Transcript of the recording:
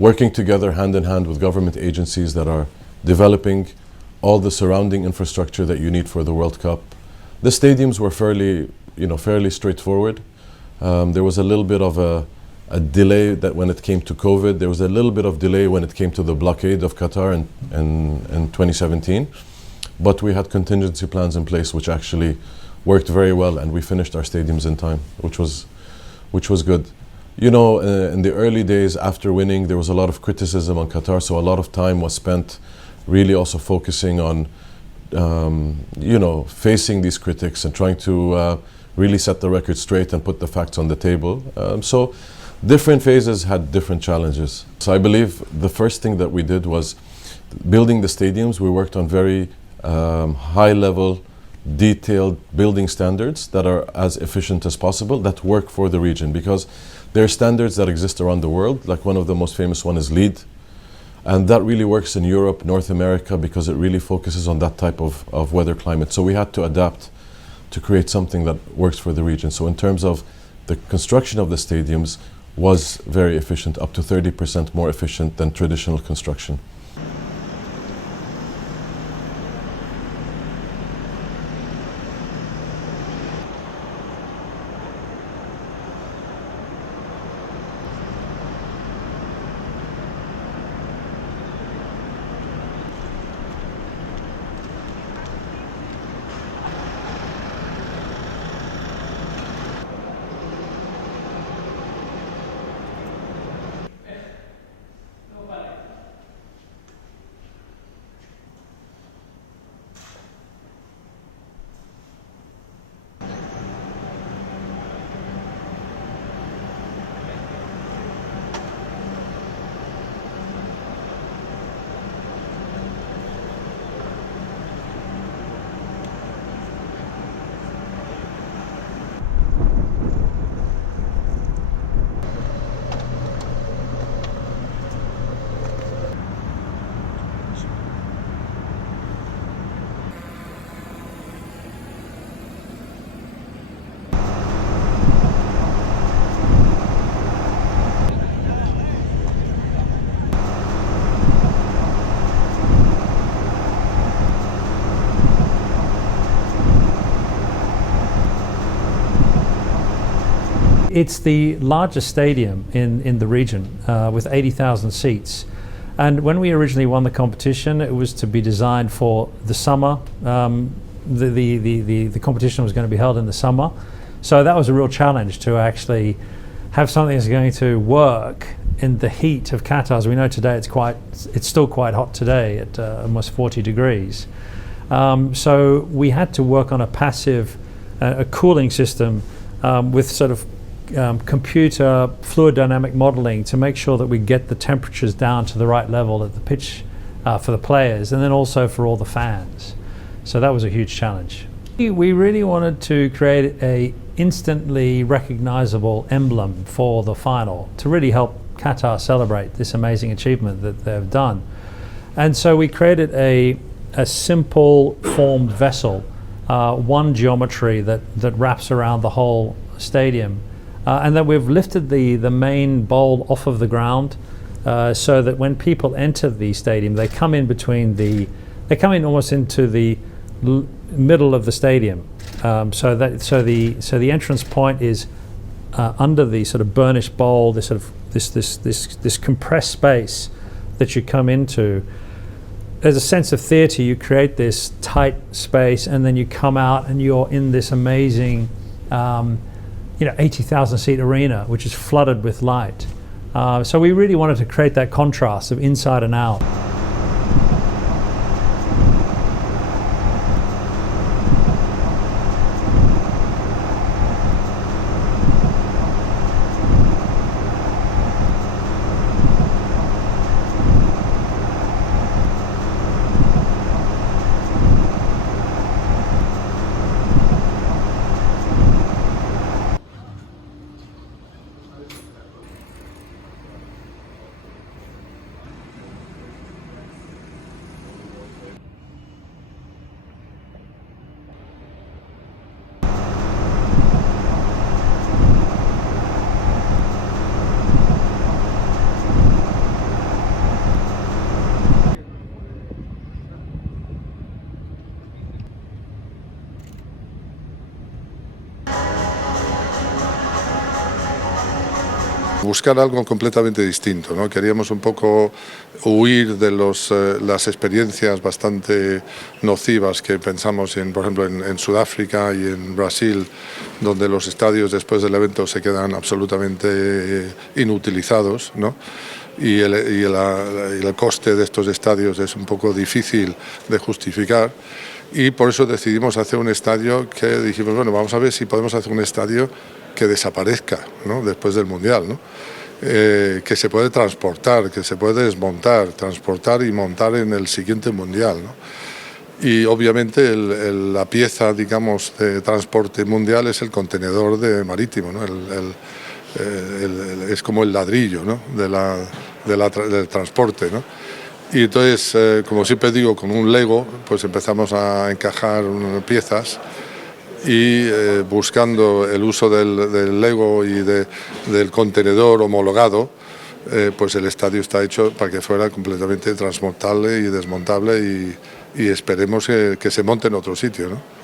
working together hand in hand with government agencies that are developing all the surrounding infrastructure that you need for the World Cup. The stadiums were fairly straightforward. There was a little bit of a delay that when it came to COVID. There was a little bit of delay when it came to the blockade of Qatar in 2017. But we had contingency plans in place which actually worked very well, and we finished our stadiums in time, which was good. You know, in the early days after winning, there was a lot of criticism on Qatar, so a lot of time was spent really also focusing on, facing these critics and trying to really set the record straight and put the facts on the table. So different phases had different challenges. So I believe the first thing that we did was building the stadiums. We worked on very high-level, detailed building standards that are as efficient as possible, that work for the region, because there are standards that exist around the world. Like one of the most famous one is LEED, and that really works in Europe, North America, because it really focuses on that type of weather climate. So we had to adapt to create something that works for the region. So in terms of the construction of the stadiums was very efficient, up to 30% more efficient than traditional construction. It's the largest stadium in the region with 80,000 seats. And when we originally won the competition, it was to be designed for the summer. The competition was going to be held in the summer. So that was a real challenge to actually have something that's going to work in the heat of Qatar. As we know today, it's still quite hot today at almost 40 degrees. So we had to work on a passive a cooling system with sort of computer fluid dynamic modeling to make sure that we get the temperatures down to the right level at the pitch for the players, and then also for all the fans. So that was a huge challenge. We really wanted to create a instantly recognizable emblem for the final to really help Qatar celebrate this amazing achievement that they've done. And so we created a simple formed vessel, one geometry that wraps around the whole stadium. And then we've lifted the main bowl off of the ground so that when people enter the stadium, they come in almost into the middle of the stadium. So the entrance point is under the sort of burnished bowl, this compressed space that you come into. There's a sense of theatre. You create this tight space, and then you come out and you're in this amazing 80,000 seat arena, which is flooded with light. So we really wanted to create that contrast of inside and out. Buscar algo completamente distinto, ¿no? Queríamos un poco huir de las experiencias bastante nocivas que pensamos, por ejemplo, en Sudáfrica y en Brasil, donde los estadios después del evento se quedan absolutamente inutilizados, ¿no? Y el coste de estos estadios es un poco difícil de justificar, y por eso decidimos hacer un estadio que dijimos, bueno, vamos a ver si podemos hacer un estadio que desaparezca, ¿no? Después del Mundial, ¿no? Que se puede transportar, que se puede desmontar, transportar y montar en el siguiente Mundial, ¿no? Y obviamente la pieza, digamos, de transporte mundial es el contenedor marítimo, ¿no? Es como el ladrillo, ¿no? del transporte, ¿no? Y entonces, como siempre digo, con un Lego, pues empezamos a encajar piezas y buscando el uso del Lego y del contenedor homologado, pues el estadio está hecho para que fuera completamente transportable y desmontable, y esperemos que se monte en otro sitio, ¿no?